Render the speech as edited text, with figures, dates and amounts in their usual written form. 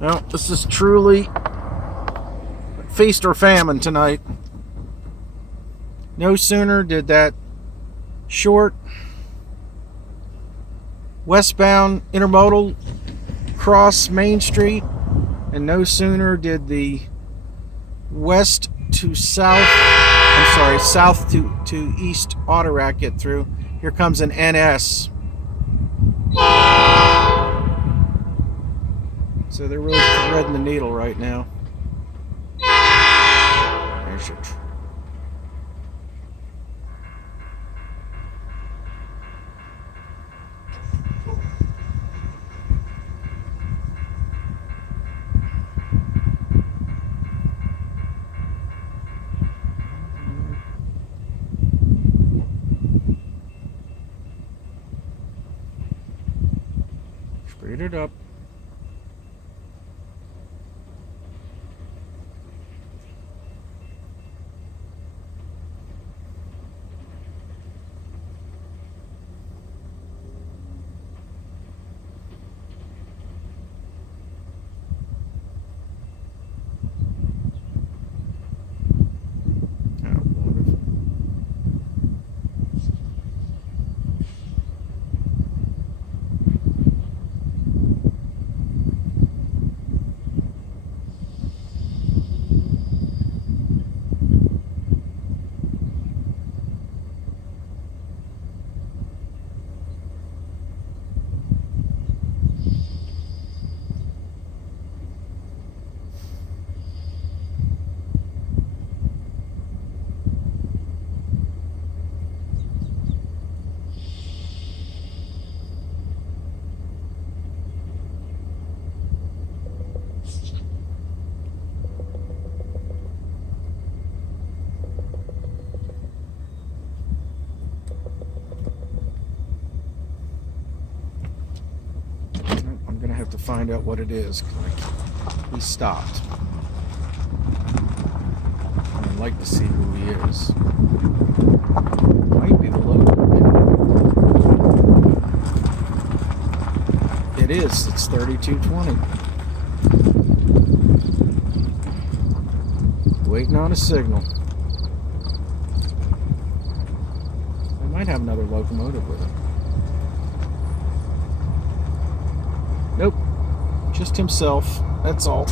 Well, this is truly feast or famine tonight. No sooner did that short westbound intermodal cross Main Street, and no sooner did the west to south, south to east auto rack get through. Here comes an NS. So they're really threading the needle right now. There's your speed it up. To find out what it is. He stopped. I'd like to see who he is. Might be the local. It is. It's 3220. Waiting on a signal. I might have another locomotive with it. Nope, just himself, that's all.